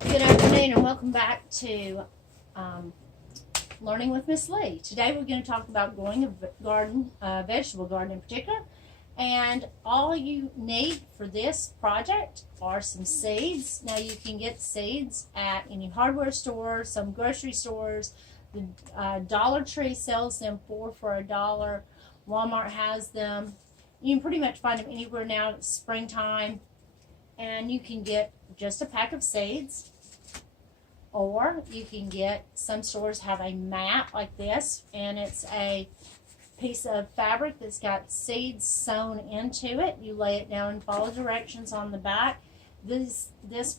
Good afternoon and welcome back to Learning with Miss Lee. Today we're going to talk about growing a garden, vegetable garden in particular. And all you need for this project are some seeds. Now you can get seeds at any hardware store, some grocery stores. The Dollar Tree sells them for $1. Walmart has them. You can pretty much find them anywhere now. It's springtime. And you can get just a pack of seeds. Or you can get, some stores have a mat like this, and it's a piece of fabric that's got seeds sewn into it. You lay it down and follow directions on the back. This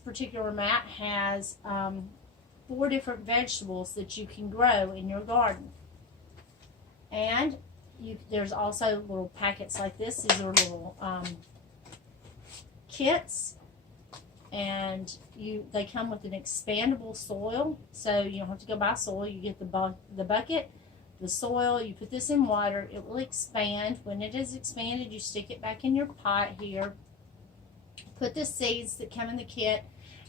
particular mat has 4 different vegetables that you can grow in your garden. And there's also little packets like this. These are little kits. And they come with an expandable soil, so you don't have to go buy soil. You get the bucket, the soil, you put this in water, it will expand. When it is expanded, you stick it back in your pot here, put the seeds that come in the kit,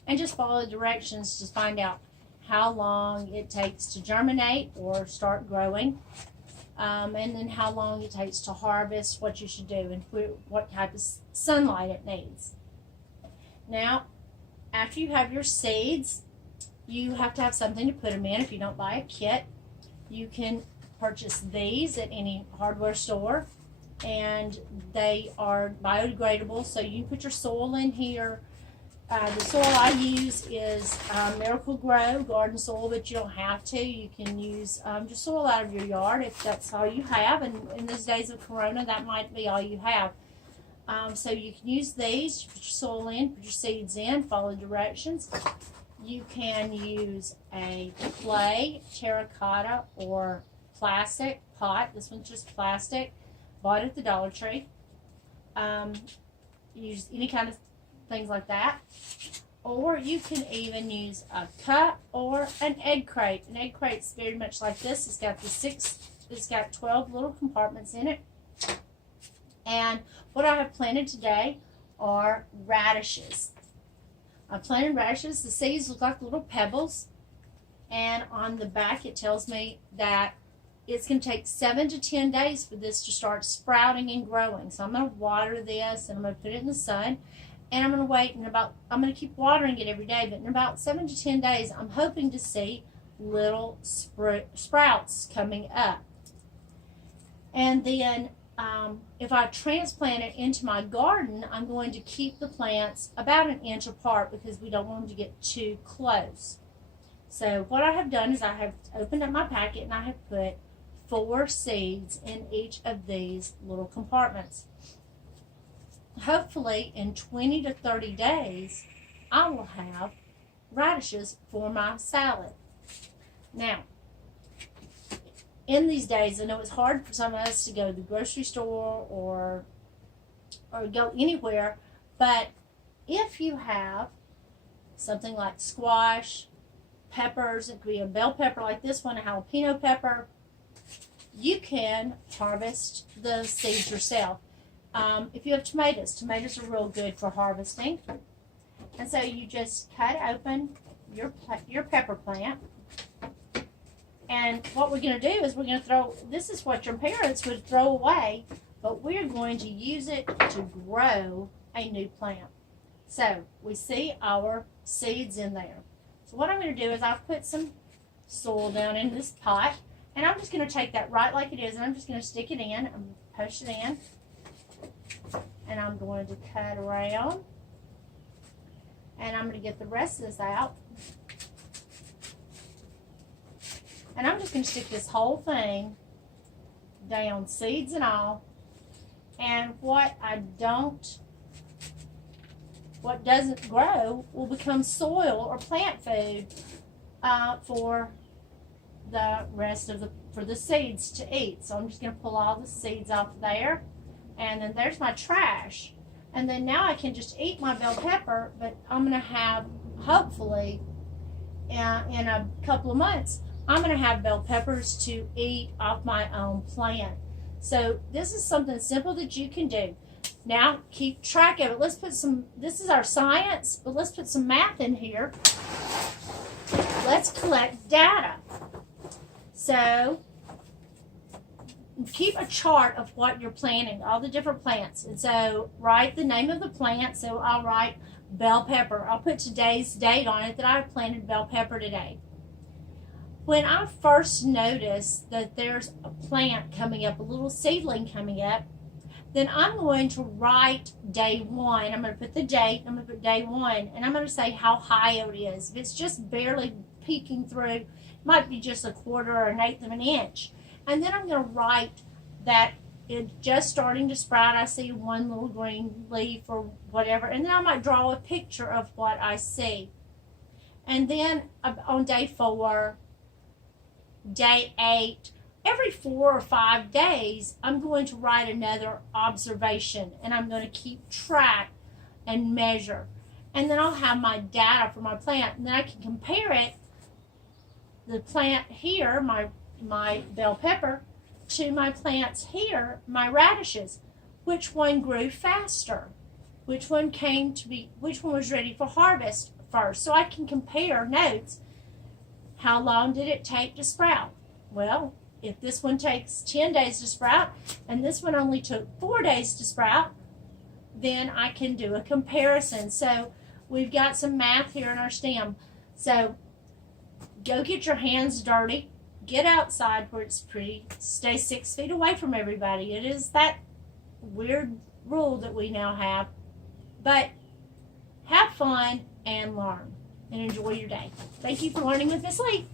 and just follow the directions to find out how long it takes to germinate or start growing, and then how long it takes to harvest, what you should do, and what type of sunlight it needs. Now, after you have your seeds, you have to have something to put them in. If you don't buy a kit, you can purchase these at any hardware store, and they are biodegradable, so you can put your soil in here. The soil I use is Miracle Grow garden soil, but you don't have to. You can use just soil out of your yard if that's all you have, and in these days of Corona, that might be all you have. So you can use these, put your soil in, put your seeds in, follow directions. You can use a clay, terracotta, or plastic pot. This one's just plastic, bought at the Dollar Tree. Use any kind of things like that. Or you can even use a cup or an egg crate. An egg crate's very much like this. It's got 12 little compartments in it. And what I have planted today are radishes. I planted radishes. The seeds look like little pebbles. And on the back it tells me that it's going to take 7 to 10 days for this to start sprouting and growing. So I'm going to water this and I'm going to put it in the sun. And I'm going to wait I'm going to keep watering it every day. But in about 7 to 10 days, I'm hoping to see little sprouts coming up. And then if I transplant it into my garden, I'm going to keep the plants about 1 inch apart because we don't want them to get too close. So what I have done is I have opened up my packet and I have put 4 seeds in each of these little compartments. Hopefully in 20 to 30 days, I will have radishes for my salad. Now, in these days, I know it's hard for some of us to go to the grocery store or go anywhere, but if you have something like squash, peppers, it could be a bell pepper like this one, a jalapeno pepper, you can harvest the seeds yourself. If you have tomatoes are real good for harvesting. And so you just cut open your pepper plant. And what we're going to do is we're going to this is what your parents would throw away, but we're going to use it to grow a new plant. So we see our seeds in there. So what I'm going to do is I've put some soil down in this pot, and I'm just going to take that right like it is, and I'm just going to stick it in and push it in. And I'm going to cut around, and I'm going to get the rest of this out. And I'm just going to stick this whole thing down, seeds and all. And what doesn't grow will become soil or plant food for the rest of the seeds to eat. So I'm just going to pull all the seeds off there. And then there's my trash. And then now I can just eat my bell pepper, but I'm going to have, hopefully, in a couple of months, I'm going to have bell peppers to eat off my own plant. So this is something simple that you can do. Now keep track of it. Let's put some, this is our science, but let's put some math in here. Let's collect data. So keep a chart of what you're planting, all the different plants. And so write the name of the plant. So I'll write bell pepper. I'll put today's date on it that I planted bell pepper today. When I first notice that there's a plant coming up, a little seedling coming up, then I'm going to write day 1. I'm going to put the date, I'm going to put day 1, and I'm going to say how high it is. If it's just barely peeking through, it might be just 1/4 or 1/8 of an inch. And then I'm going to write that it's just starting to sprout. I see one little green leaf or whatever, and then I might draw a picture of what I see. And then on day 4, day 8, every 4 or 5 days, I'm going to write another observation, and I'm going to keep track and measure. And then I'll have my data for my plant, and then I can compare it, the plant here, my bell pepper, to my plants here, my radishes. Which one grew faster? Which one which one was ready for harvest first? So I can compare notes. How long did it take to sprout? Well, if this one takes 10 days to sprout and this one only took 4 days to sprout, then I can do a comparison. So we've got some math here in our stem. So go get your hands dirty. Get outside where it's pretty. Stay 6 feet away from everybody. It is that weird rule that we now have. But have fun and learn and enjoy your day. Thank you for learning with Miss Lee.